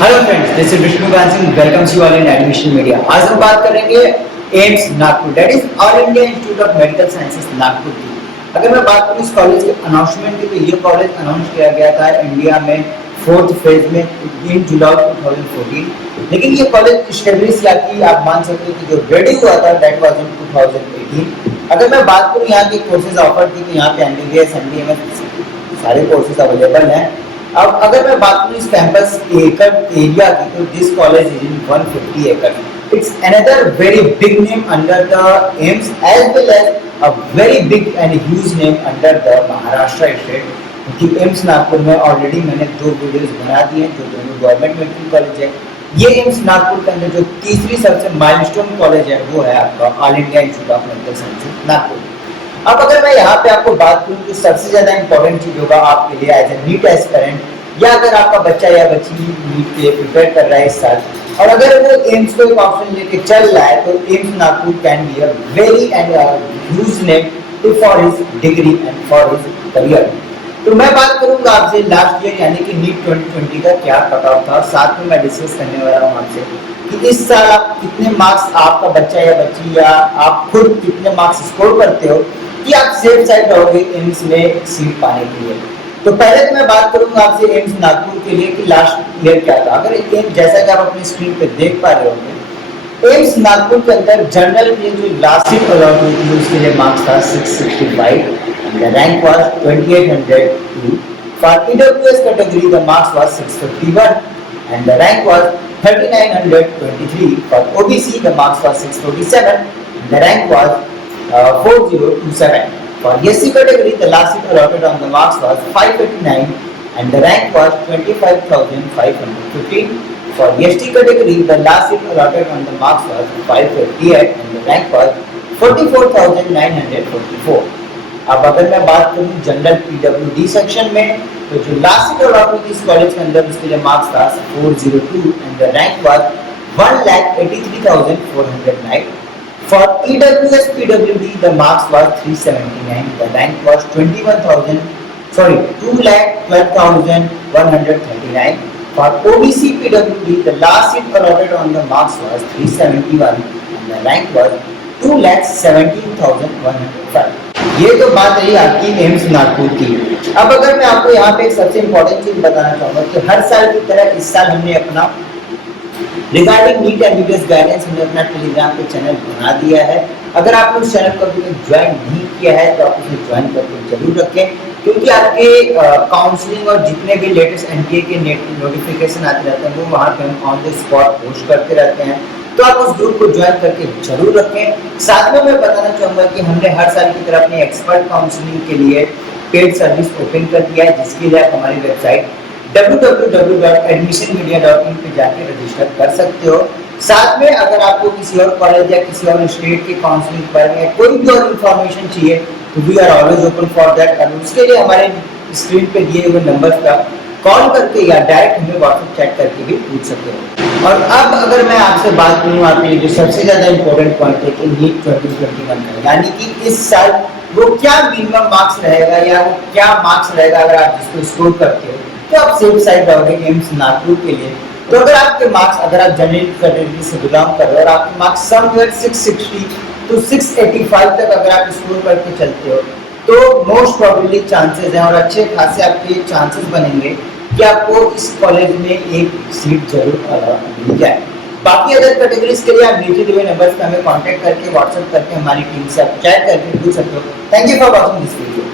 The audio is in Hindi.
Hello friends, this is Vishnu Singh. Welcome you all in admission media. आज हम बात करेंगे AIIMS Nagpur, that is all India institute of medical sciences Nagpur की। अगर मैं बात करूं इस कॉलेज के अनाउंसमेंट की, तो ये कॉलेज अनाउंस किया गया था इंडिया में फोर्थ फेज में इन जुलाई 2014। लेकिन ये कॉलेज स्टेब्लिश या कि आप मान सकते हो कि जो रेडी हुआ था दैट वाज इन 2018। अगर मैं बात करूं यहाँ के कोर्सेज ऑफर की, तो यहाँ पे एमबीबीएस एमडीएमएस सारे कोर्सेज अवेलेबल हैं। अब अगर मैं बात करूं इस कैंपस एकड़ एरिया की, तो दिस कॉलेज इज इन 150 एकड़। It's another very big name under the AIIMS as well as a very big and huge name under the Maharashtra state, क्योंकि एम्स नागपुर में ऑलरेडी मैंने 2 वीडियोस बना दिए हैं जो दोनों गवर्नमेंट मेडिकल कॉलेज है। ये एम्स नागपुर के अंदर जो तीसरी सबसे माइलस्टोन कॉलेज है वो है आपका all India institute of medical sciences Nagpur. अब अगर मैं यहाँ पे आपको बात करूँ कि सबसे ज्यादा इंपॉर्टेंट चीज होगा आपके लिए एज ए नीट एस्पिरेंट, या अगर आपका बच्चा या बच्ची नीट के प्रिपेयर कर रहा है इस साल, और अगर वो एम्स को एक ऑप्शन लेके चल रहा है, तो AIIMS Nagpur can be a very and huge name for his degree and for his career. तो मैं बात करूंगा आपसे लास्ट ईयर यानी कि नीट 2020 का क्या कट ऑफ था, साथ में मैं डिस्कस करने वाला हूँ आपसे कि इस साल आप कितने मार्क्स, आपका बच्चा या बच्ची या आप खुद कितने मार्क्स स्कोर करते हो कि आप सेफ साइड रहोगे एम्स में सीट पाने के लिए। तो पहले तो मैं बात करूंगा आपसे एम्स नागपुर के लिए कि लास्ट ईयर क्या था। अगर एम्स जैसा कि आप अपनी स्क्रीन पे देख पा रहे होंगे, एम्स नागपुर के अंदर जनरल के जो लास्ट सीट अलॉट हुई थी उसके लिए मार्क्स था 665 and the rank was 2802. For EWS category the marks was 651 and the rank was 3923. For OBC the marks was 647 and the rank was 4027. For SC category, the last seat allotted on the marks was 589 and the rank was 25,515. For ST category, the last seat allotted on the marks was 558 and the rank was 44,944. अब अगर मैं बात करूँ जनरल PWD सेक्शन में, तो जो लास्ट सीट अलॉट हुई थी इस कॉलेज के अंदर उसके लिए मार्क्स था 402 and the rank was 1,83,409. For EWS PWD, the marks was 379. The rank was 2,12,139. For OBC PWD, the last seat allotted on the marks was 371, and the rank was 2,17,105. ये तो बात रही आपकी एम्स नागपुर की। अब अगर मैं आपको यहाँ पे एक सबसे इम्पोर्टेंट चीज बताना चाहूंगा कि हर साल की तरह इस साल हमने अपना रिगार्डिंग नीट एमबीबीएस गाइडेंस हमने अपना टेलीग्राम पे चैनल बना दिया है। अगर आपने उस चैनल को अभी तक ज्वाइन नहीं किया है तो आप उसे ज्वाइन करके जरूर रखें, क्योंकि आपके काउंसलिंग और जितने भी लेटेस्ट एनटीए के नोटिफिकेशन आते रहते हैं वो वहाँ पे हम ऑन द स्पॉट पोस्ट करते रहते हैं, तो आप उस ग्रुप को ज्वाइन करके जरूर रखें। साथ में मैं बताना चाहूँगा कि हमने हर साल की तरह अपनी एक्सपर्ट काउंसलिंग के लिए पेड सर्विस ओपन कर दिया है, जिसके लिए आप हमारी वेबसाइट www.admissionmedia.in पे जाके रजिस्टर कर सकते हो। साथ में अगर आपको किसी और कॉलेज या किसी और स्टेट के काउंसलिंग पर या कोई भी और इन्फॉर्मेशन चाहिए तो we are always open for that, और उसके लिए हमारे स्क्रीन पे दिए हुए नंबर पर कॉल करके या डायरेक्ट हमें व्हाट्सएप चैट करके भी पूछ सकते हो। और अब अगर मैं आपसे बात करूँ आपके जो सबसे ज्यादा इंपॉर्टेंट पॉइंट है कि नीट 2021 का, यानी कि इस साल वो क्या मिनिमम मार्क्स रहेगा या वो क्या मार्क्स रहेगा अगर आप जिसको स्कोर करते हो तो आप सेफ साइड रहोगे एम्स नागपुर के लिए। तो अगर आपके मार्क्स, अगर आप जनरल कैटेगरी से बिलोंग कर रहे हो और आपके मार्क्स समवेयर 660 to 685 तक अगर आप स्कोर करके चलते हो तो मोस्ट प्रोबेबली चांसेस हैं और अच्छे खासे आपके चांसेस बनेंगे कि आपको इस कॉलेज में एक सीट जरूर मिल जाए। बाकी अदर कैटेगरीज के लिए आप नीचे दिए नंबर्स पे हमें कांटेक्ट करके व्हाट्सएप करके हमारी टीम से आप चैट करके पूछ सकते हो। Thank you for watching this video.